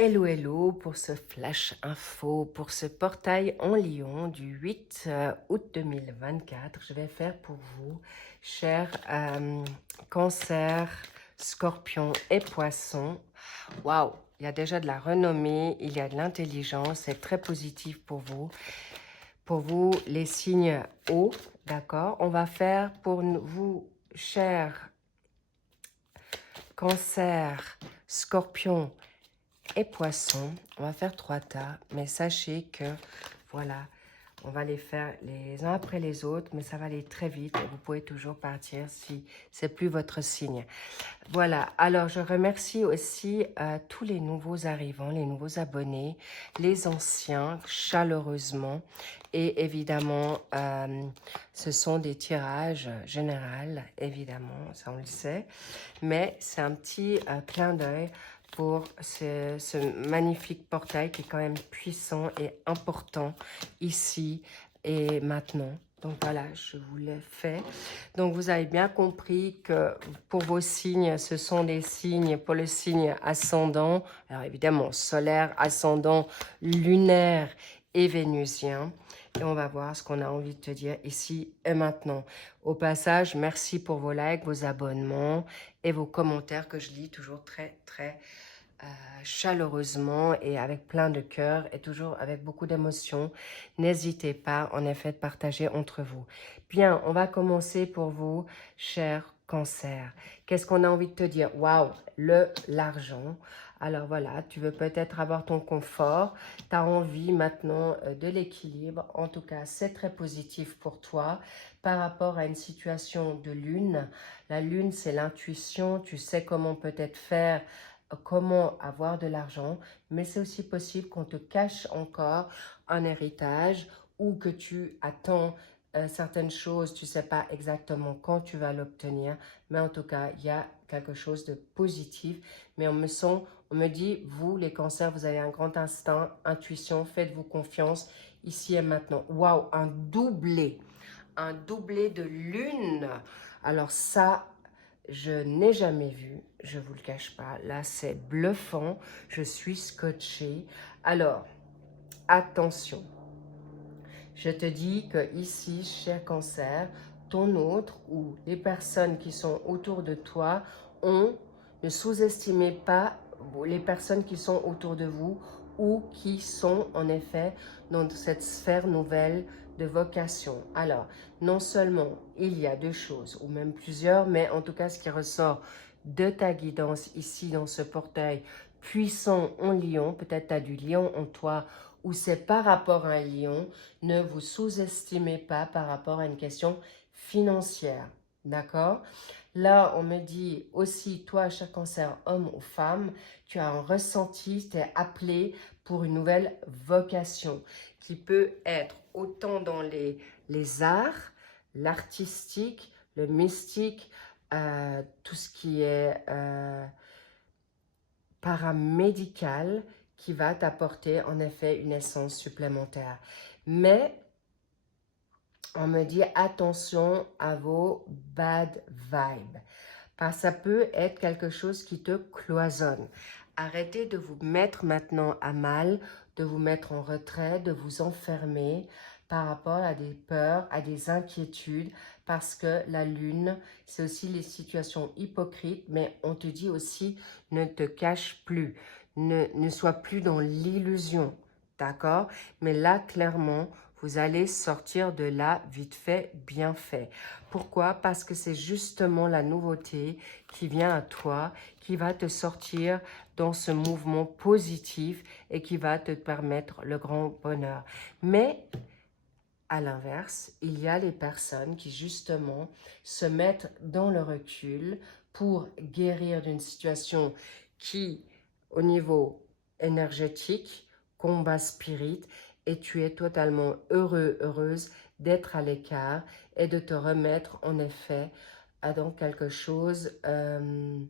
Hello, hello pour ce flash info, pour ce portail en Lion du 8 août 2024. Je vais faire pour vous, chers Cancer, Scorpion et Poisson. Waouh, il y a déjà de la renommée, il y a de l'intelligence, c'est très positif pour vous. Pour vous, les signes hauts, d'accord? On va faire pour vous, chers Cancer, Scorpion et Poisson. On va faire 3 tas, mais sachez que, voilà, on va les faire les uns après les autres, mais ça va aller très vite et vous pouvez toujours partir si c'est plus votre signe. Voilà, alors je remercie aussi tous les nouveaux arrivants, les nouveaux abonnés, les anciens, chaleureusement. Et évidemment, ce sont des tirages généraux, évidemment, ça on le sait. Mais c'est un petit clin d'œil pour ce magnifique portail qui est quand même puissant et important ici et maintenant. Donc voilà, je vous l'ai fait. Donc vous avez bien compris que pour vos signes, ce sont des signes pour le signe ascendant. Alors évidemment, solaire, ascendant, lunaire et vénusien. Et on va voir ce qu'on a envie de te dire ici et maintenant. Au passage, merci pour vos likes, vos abonnements et vos commentaires que je lis toujours très chaleureusement et avec plein de cœur et toujours avec beaucoup d'émotion. N'hésitez pas, en effet, de partager entre vous. Bien, on va commencer pour vous, chers Cancer. Qu'est-ce qu'on a envie de te dire? Waouh, l'argent. Alors voilà, tu veux peut-être avoir ton confort, tu as envie maintenant de l'équilibre. En tout cas, c'est très positif pour toi par rapport à une situation de lune. La lune, c'est l'intuition, tu sais comment peut-être faire, comment avoir de l'argent, mais c'est aussi possible qu'on te cache encore un héritage ou que tu attends certaines choses, tu ne sais pas exactement quand tu vas l'obtenir, mais en tout cas, il y a quelque chose de positif. Mais on me dit, vous, les cancers, vous avez un grand instinct, intuition, faites-vous confiance ici et maintenant. Waouh, un doublé de lune. Alors ça, je n'ai jamais vu, je vous le cache pas. Là, c'est bluffant. Je suis scotchée. Alors, attention. Je te dis que ici, cher Cancer, ton autre ou les personnes qui sont autour de toi ne sous-estimez pas les personnes qui sont autour de vous ou qui sont en effet dans cette sphère nouvelle de vocation. Alors, non seulement il y a deux choses, ou même plusieurs, mais en tout cas ce qui ressort de ta guidance ici dans ce portail puissant en lion, peut-être tu as du lion en toi ou c'est par rapport à un lion, ne vous sous-estimez pas par rapport à une question financière. D'accord? Là, on me dit aussi, toi, cher Cancer, homme ou femme, tu as un ressenti, tu es appelé pour une nouvelle vocation qui peut être autant dans les arts, l'artistique, le mystique, tout ce qui est paramédical, qui va t'apporter en effet une essence supplémentaire. Mais on me dit attention à vos bad vibes. Parce que ça peut être quelque chose qui te cloisonne. Arrêtez de vous mettre maintenant à mal, de vous mettre en retrait, de vous enfermer par rapport à des peurs, à des inquiétudes, parce que la lune, c'est aussi les situations hypocrites, mais on te dit aussi, ne te cache plus, ne sois plus dans l'illusion, d'accord? Mais là, clairement, vous allez sortir de là vite fait, bien fait. Pourquoi? Parce que c'est justement la nouveauté qui vient à toi, qui va te sortir dans ce mouvement positif et qui va te permettre le grand bonheur. Mais à l'inverse, il y a les personnes qui justement se mettent dans le recul pour guérir d'une situation qui, au niveau énergétique, combat spirit, et tu es totalement heureuse d'être à l'écart et de te remettre en effet dans quelque chose, dans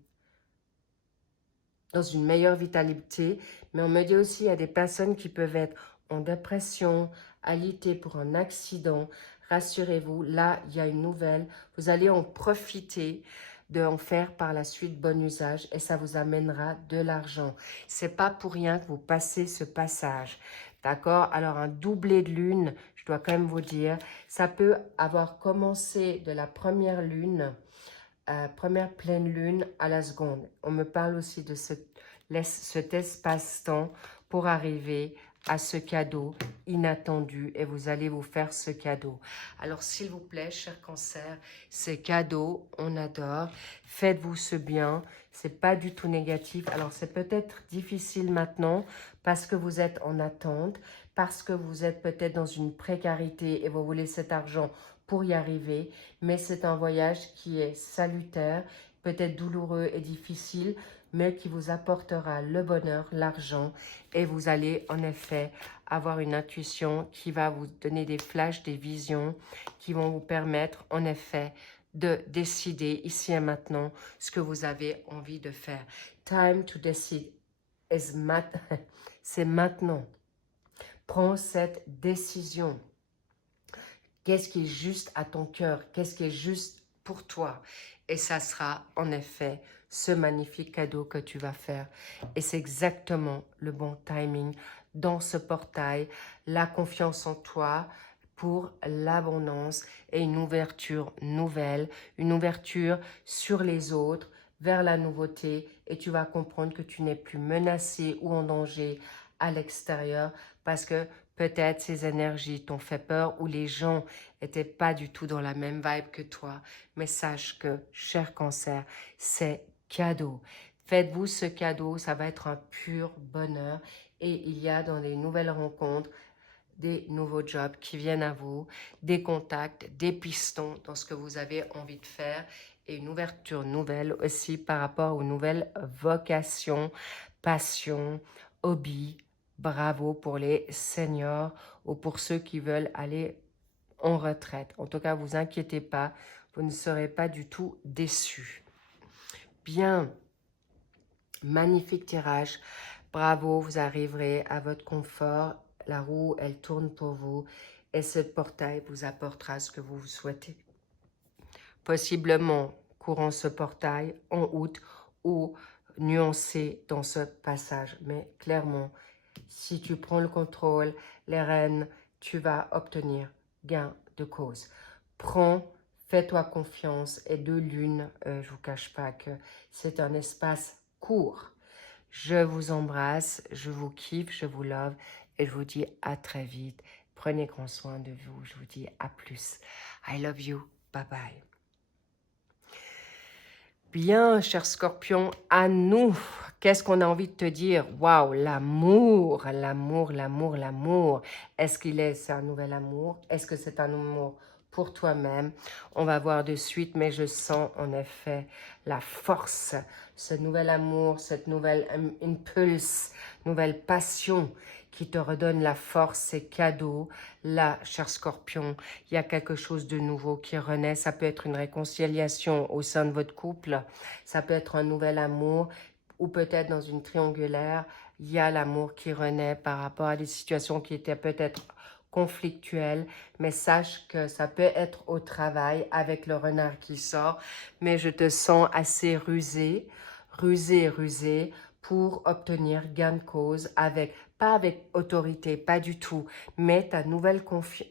une meilleure vitalité. Mais on me dit aussi, il y a des personnes qui peuvent être en dépression, alitées pour un accident. Rassurez-vous, là, il y a une nouvelle. Vous allez en profiter d'en faire par la suite bon usage et ça vous amènera de l'argent. C'est pas pour rien que vous passez ce passage. D'accord? Alors, un doublé de lune, je dois quand même vous dire, ça peut avoir commencé de la première lune, première pleine lune à la seconde. On me parle aussi de cet espace-temps pour arriver à ce cadeau inattendu et vous allez vous faire ce cadeau. Alors, s'il vous plaît, cher cancer, ces cadeaux, on adore. Faites-vous ce bien. C'est pas du tout négatif. Alors, c'est peut-être difficile maintenant parce que vous êtes en attente, parce que vous êtes peut-être dans une précarité et vous voulez cet argent pour y arriver, mais c'est un voyage qui est salutaire, peut-être douloureux et difficile, mais qui vous apportera le bonheur, l'argent, et vous allez en effet avoir une intuition qui va vous donner des flashs, des visions, qui vont vous permettre en effet de décider ici et maintenant ce que vous avez envie de faire. Time to decide c'est maintenant. Prends cette décision. Qu'est-ce qui est juste à ton cœur? Qu'est-ce qui est juste pour toi? Et ça sera en effet ce magnifique cadeau que tu vas faire. Et c'est exactement le bon timing dans ce portail, la confiance en toi pour l'abondance et une ouverture nouvelle, une ouverture sur les autres, vers la nouveauté, et tu vas comprendre que tu n'es plus menacé ou en danger à l'extérieur parce que peut-être ces énergies t'ont fait peur ou les gens n'étaient pas du tout dans la même vibe que toi. Mais sache que, cher cancer, c'est cadeau. Faites-vous ce cadeau, ça va être un pur bonheur. Et il y a dans les nouvelles rencontres, des nouveaux jobs qui viennent à vous, des contacts, des pistons dans ce que vous avez envie de faire et une ouverture nouvelle aussi par rapport aux nouvelles vocations, passions, hobbies. Bravo pour les seniors ou pour ceux qui veulent aller en retraite. En tout cas, vous inquiétez pas, vous ne serez pas du tout déçus. Bien, magnifique tirage. Bravo, vous arriverez à votre confort. La roue, elle tourne pour vous et ce portail vous apportera ce que vous souhaitez. Possiblement courant ce portail en août ou nuancé dans ce passage. Mais clairement, si tu prends le contrôle, les rênes, tu vas obtenir gain de cause. Prends, fais-toi confiance et de lune, je ne vous cache pas que c'est un espace court. Je vous embrasse, je vous kiffe, je vous love et je vous dis à très vite. Prenez grand soin de vous, je vous dis à plus. I love you, bye bye. Bien, cher Scorpion, à nous, qu'est-ce qu'on a envie de te dire? Waouh, l'amour, l'amour, l'amour, l'amour. Est-ce c'est un nouvel amour? Est-ce que c'est un amour pour toi-même? On va voir de suite, mais je sens en effet la force, ce nouvel amour, cette nouvelle impulse, nouvelle passion qui te redonne la force, ces cadeaux. Là, cher Scorpion, il y a quelque chose de nouveau qui renaît. Ça peut être une réconciliation au sein de votre couple. Ça peut être un nouvel amour ou peut-être dans une triangulaire, il y a l'amour qui renaît par rapport à des situations qui étaient peut-être conflictuelles. Mais sache que ça peut être au travail avec le renard qui sort. Mais je te sens assez rusé, rusé pour obtenir gain de cause avec, pas avec autorité, pas du tout, mais ta nouvelle confiance.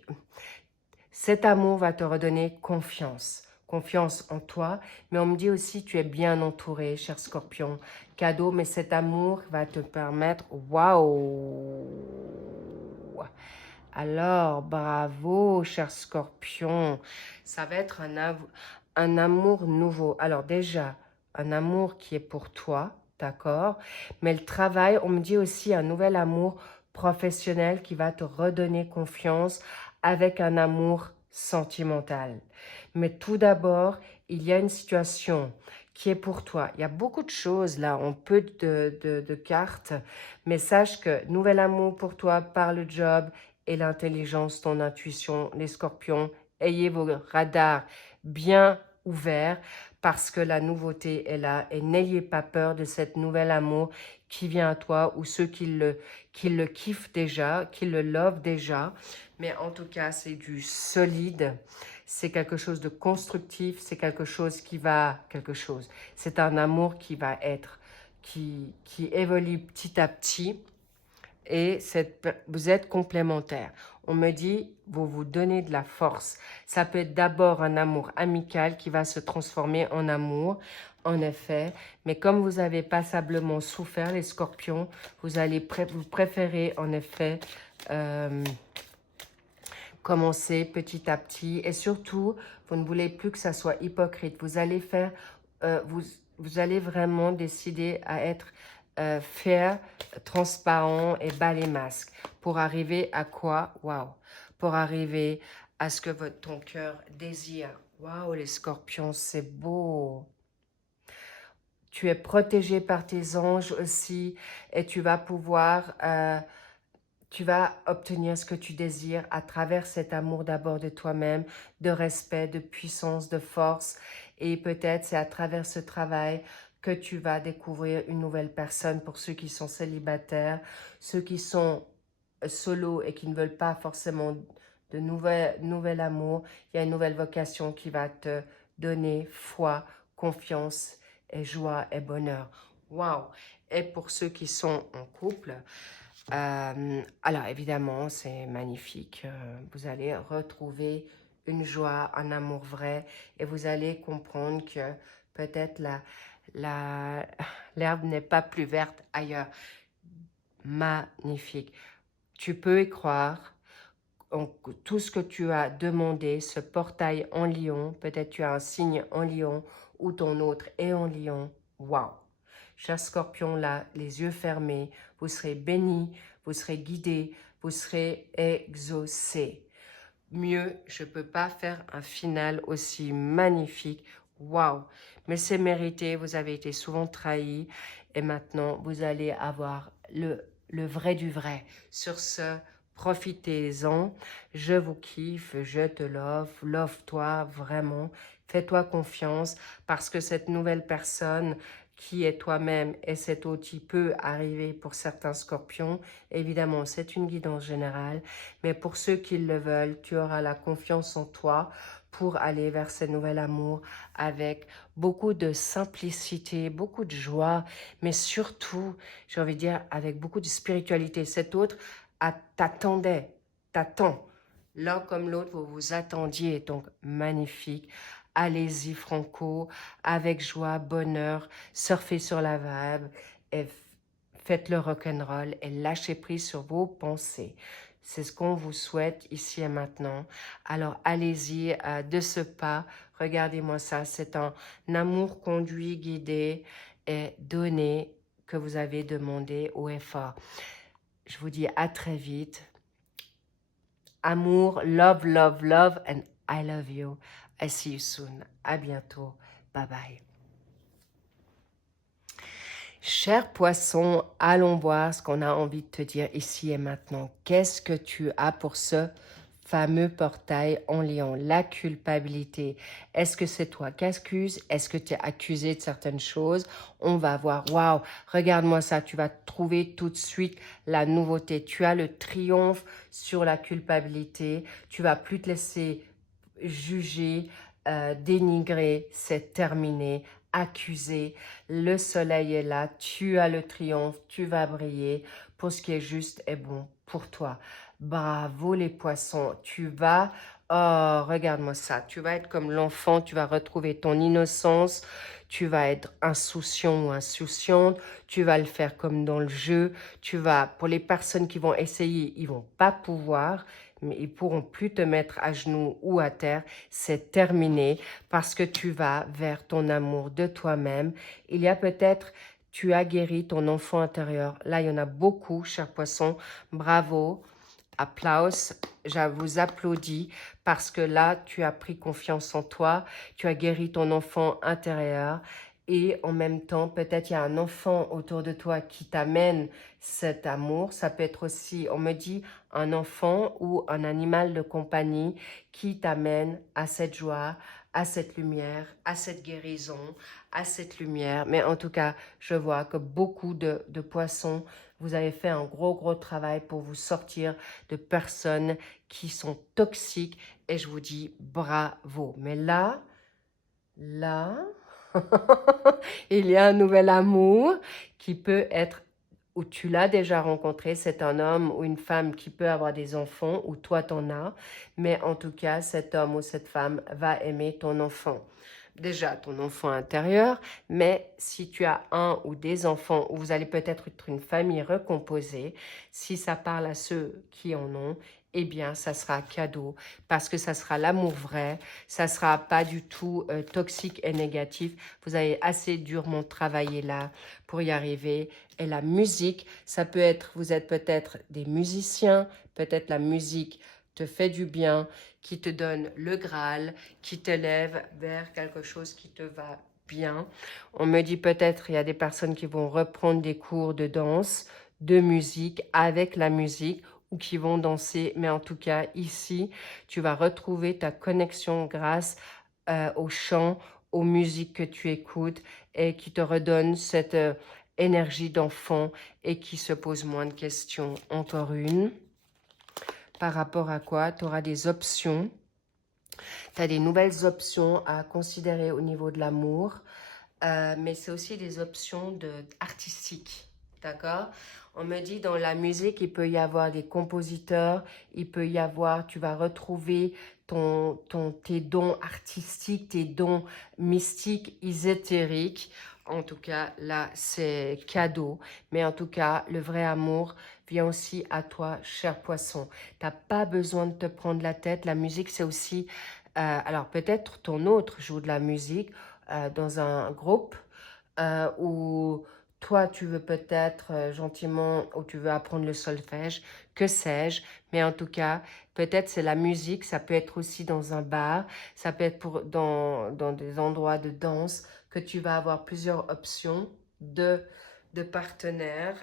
Cet amour va te redonner confiance. Confiance en toi, mais on me dit aussi tu es bien entouré, cher Scorpion. Cadeau, mais cet amour va te permettre, waouh! Alors, bravo, cher Scorpion. Ça va être un amour nouveau. Alors déjà, un amour qui est pour toi, d'accord? Mais le travail, on me dit aussi un nouvel amour professionnel qui va te redonner confiance avec un amour sentimental. Mais tout d'abord, il y a une situation qui est pour toi. Il y a beaucoup de choses là, on peu de cartes, mais sache que nouvel amour pour toi par le job et l'intelligence, ton intuition, les scorpions, ayez vos radars bien ouverts parce que la nouveauté est là et n'ayez pas peur de cet nouvel amour qui vient à toi ou ceux qui le kiffent déjà, qui le love déjà. Mais en tout cas, c'est du solide, c'est quelque chose de constructif, c'est quelque chose qui va, c'est un amour qui va être, qui évolue petit à petit et vous êtes complémentaires. On me dit, vous vous donnez de la force. Ça peut être d'abord un amour amical qui va se transformer en amour, en effet. Mais comme vous avez passablement souffert, les scorpions, vous préférez en effet commencer petit à petit. Et surtout, vous ne voulez plus que ça soit hypocrite. Vous allez faire, vous allez vraiment décider à être fair, transparent et bas les masques. Pour arriver à quoi? Waouh! Pour arriver à ce que ton cœur désire. Waouh, les scorpions, c'est beau! Tu es protégé par tes anges aussi et tu vas pouvoir... tu vas obtenir ce que tu désires à travers cet amour d'abord de toi-même, de respect, de puissance, de force. Et peut-être c'est à travers ce travail que tu vas découvrir une nouvelle personne pour ceux qui sont célibataires, ceux qui sont solo et qui ne veulent pas forcément de nouvel amour. Il y a une nouvelle vocation qui va te donner foi, confiance et joie et bonheur. Waouh! Et pour ceux qui sont en couple, alors évidemment, c'est magnifique. Vous allez retrouver une joie, un amour vrai et vous allez comprendre que peut-être l'herbe n'est pas plus verte ailleurs. Magnifique. Tu peux y croire. Tout ce que tu as demandé, ce portail en lion, peut-être tu as un signe en lion ou ton autre est en lion. Waouh! Cher scorpion, là, les yeux fermés, vous serez bénis, vous serez guidés, vous serez exaucés. Mieux, je ne peux pas faire un final aussi magnifique. Waouh! Mais c'est mérité, vous avez été souvent trahis et maintenant, vous allez avoir le vrai du vrai. Sur ce, profitez-en. Je vous kiffe, je te love-toi vraiment. Fais-toi confiance parce que cette nouvelle personne qui est toi-même et cet outil peut arriver pour certains scorpions. Évidemment, c'est une guidance générale, mais pour ceux qui le veulent, tu auras la confiance en toi pour aller vers ce nouvel amour avec beaucoup de simplicité, beaucoup de joie, mais surtout, j'ai envie de dire, avec beaucoup de spiritualité. Cet autre t'attend. L'un comme l'autre, vous vous attendiez, donc magnifique. Allez-y franco, avec joie, bonheur, surfez sur la vibe et faites le rock'n'roll et lâchez prise sur vos pensées. C'est ce qu'on vous souhaite ici et maintenant. Alors allez-y de ce pas, regardez-moi ça, c'est un amour conduit, guidé et donné que vous avez demandé au effort. Je vous dis à très vite. Amour, love, love, love, and I love you. I see you soon. À bientôt. Bye bye. Cher poisson, allons voir ce qu'on a envie de te dire ici et maintenant. Qu'est-ce que tu as pour ce fameux portail en lion? La culpabilité. Est-ce que c'est toi qui accuses? Est-ce que tu es accusé de certaines choses? On va voir. Waouh, regarde-moi ça. Tu vas trouver tout de suite la nouveauté. Tu as le triomphe sur la culpabilité. Tu vas plus te laisser juger, dénigrer. C'est terminé. Accusé, le soleil est là, tu as le triomphe, tu vas briller pour ce qui est juste et bon pour toi. Bravo les poissons, tu vas, oh regarde-moi ça, tu vas être comme l'enfant, tu vas retrouver ton innocence, tu vas être insouciant ou insouciante, tu vas le faire comme dans le jeu, tu vas, pour les personnes qui vont essayer, ils vont pas pouvoir, mais ils pourront plus te mettre à genoux ou à terre, c'est terminé parce que tu vas vers ton amour de toi-même. Il y a peut-être, tu as guéri ton enfant intérieur. Là, il y en a beaucoup, chers poissons. Bravo, applaus, je vous applaudis parce que là, tu as pris confiance en toi, tu as guéri ton enfant intérieur et en même temps, peut-être il y a un enfant autour de toi qui t'amène cet amour. Ça peut être aussi, on me dit, un enfant ou un animal de compagnie qui t'amène à cette joie, à cette lumière, à cette guérison, à cette lumière. Mais en tout cas, je vois que beaucoup de poissons, vous avez fait un gros travail pour vous sortir de personnes qui sont toxiques et je vous dis bravo. Mais là, il y a un nouvel amour qui peut être, ou tu l'as déjà rencontré, c'est un homme ou une femme qui peut avoir des enfants, ou toi t'en as, mais en tout cas, cet homme ou cette femme va aimer ton enfant. Déjà, ton enfant intérieur, mais si tu as un ou des enfants, ou vous allez peut-être être une famille recomposée, si ça parle à ceux qui en ont, eh bien, ça sera cadeau, parce que ça sera l'amour vrai, ça sera pas du tout toxique et négatif. Vous avez assez durement travaillé là pour y arriver. Et la musique, ça peut être, vous êtes peut-être des musiciens, peut-être la musique te fait du bien, qui te donne le Graal, qui t'élève vers quelque chose qui te va bien. On me dit peut-être il y a des personnes qui vont reprendre des cours de danse, de musique, avec la musique, ou qui vont danser. Mais en tout cas, ici, tu vas retrouver ta connexion grâce au chant, aux musiques que tu écoutes et qui te redonnent cette énergie d'enfant et qui se pose moins de questions. Encore une. Par rapport à quoi? Tu auras des options. Tu as des nouvelles options à considérer au niveau de l'amour, mais c'est aussi des options artistiques, d'accord? On me dit dans la musique, il peut y avoir des compositeurs, il peut y avoir, tu vas retrouver tes dons artistiques, tes dons mystiques, ésotériques. En tout cas, là, c'est cadeau. Mais en tout cas, le vrai amour vient aussi à toi, cher poisson. Tu n'as pas besoin de te prendre la tête. La musique, c'est aussi... alors, peut-être ton autre joue de la musique dans un groupe où toi, tu veux peut-être gentiment, ou tu veux apprendre le solfège, que sais-je, mais en tout cas, peut-être c'est la musique, ça peut être aussi dans un bar, ça peut être dans des endroits de danse, que tu vas avoir plusieurs options de partenaires,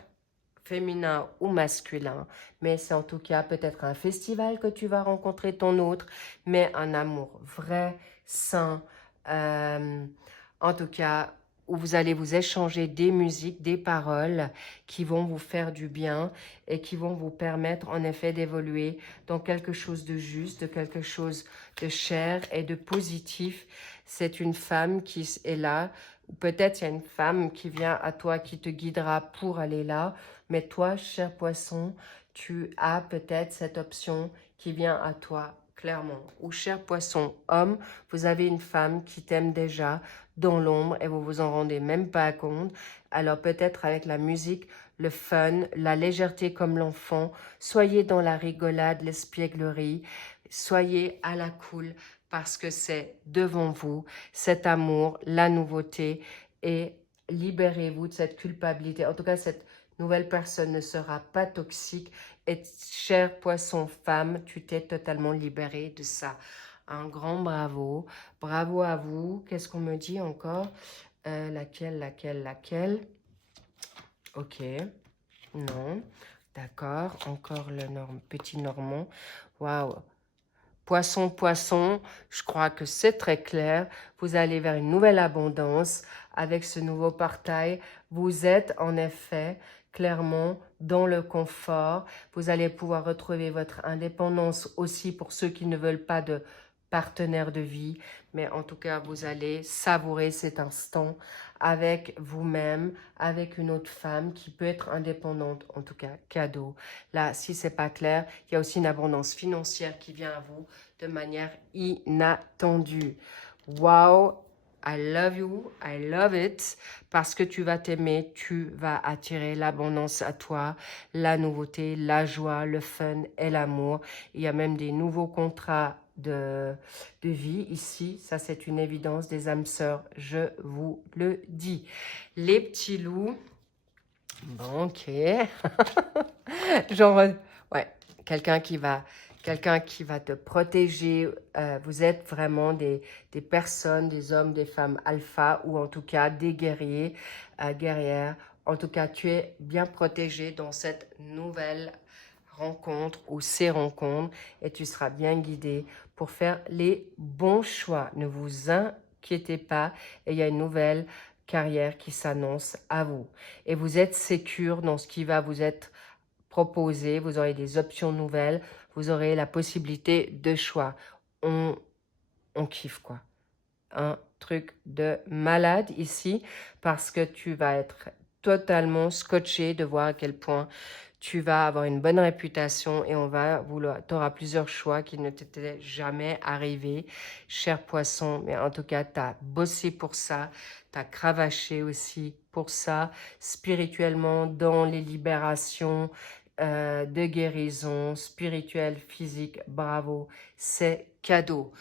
féminin ou masculin, mais c'est en tout cas peut-être un festival que tu vas rencontrer ton autre, mais un amour vrai, sain, en tout cas, où vous allez vous échanger des musiques, des paroles qui vont vous faire du bien et qui vont vous permettre en effet d'évoluer dans quelque chose de juste, de quelque chose de cher et de positif. C'est une femme qui est là, ou peut-être il y a une femme qui vient à toi, qui te guidera pour aller là, mais toi, cher poisson, tu as peut-être cette option qui vient à toi clairement. Ou cher poisson, homme, vous avez une femme qui t'aime déjà dans l'ombre et vous vous en rendez même pas compte. Alors peut-être avec la musique, le fun, la légèreté comme l'enfant, soyez dans la rigolade, l'espièglerie, soyez à la cool parce que c'est devant vous cet amour, la nouveauté et libérez-vous de cette culpabilité. En tout cas, cette nouvelle personne ne sera pas toxique. Et cher poisson femme, tu t'es totalement libéré de ça. Un grand bravo. Bravo à vous. Qu'est-ce qu'on me dit encore? Laquelle? Ok. Non. D'accord. Encore le petit Normand. Waouh. Poisson, poisson, je crois que c'est très clair. Vous allez vers une nouvelle abondance avec ce nouveau partage. Vous êtes en effet clairement dans le confort. Vous allez pouvoir retrouver votre indépendance aussi pour ceux qui ne veulent pas de partenaire de vie. Mais en tout cas, vous allez savourer cet instant avec vous-même, avec une autre femme qui peut être indépendante, en tout cas cadeau. Là, si c'est pas clair, il y a aussi une abondance financière qui vient à vous de manière inattendue. Wow, I love you, I love it. Parce que tu vas t'aimer, tu vas attirer l'abondance à toi, la nouveauté, la joie, le fun et l'amour. Il y a même des nouveaux contrats de vie ici. Ça, c'est une évidence des âmes sœurs, je vous le dis. Les petits loups, bon, ok. Genre, ouais, quelqu'un qui va te protéger. Vous êtes vraiment des personnes, des hommes, des femmes alpha, ou en tout cas des guerriers, guerrières. En tout cas, tu es bien protégé dans cette nouvelle rencontre ou ces rencontres et tu seras bien guidé pour faire les bons choix. Ne vous inquiétez pas, et il y a une nouvelle carrière qui s'annonce à vous. Et vous êtes sécure dans ce qui va vous être proposé, vous aurez des options nouvelles, vous aurez la possibilité de choix. On kiffe quoi. Un truc de malade ici parce que tu vas être totalement scotché de voir à quel point tu vas avoir une bonne réputation et tu auras plusieurs choix qui ne t'étaient jamais arrivés, cher poisson, mais en tout cas, tu as bossé pour ça, tu as cravaché aussi pour ça, spirituellement, dans les libérations, de guérison, spirituelle, physique, bravo, c'est cadeau.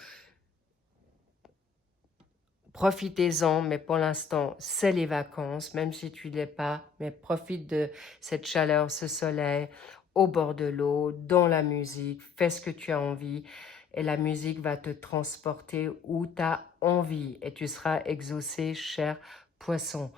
Profitez-en, mais pour l'instant, c'est les vacances, même si tu ne l'es pas, mais profite de cette chaleur, ce soleil, au bord de l'eau, dans la musique, fais ce que tu as envie, et la musique va te transporter où tu as envie, et tu seras exaucé, cher poisson.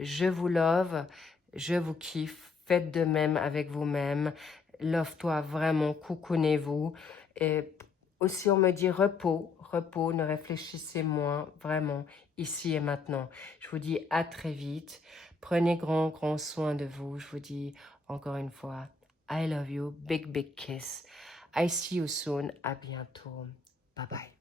Je vous love, je vous kiffe, faites de même avec vous-même, love-toi vraiment, coucounez-vous, et aussi, on me dit repos, repos, ne réfléchissez moins, vraiment, ici et maintenant. Je vous dis à très vite. Prenez grand soin de vous. Je vous dis encore une fois, I love you, big kiss. I see you soon. À bientôt. Bye bye.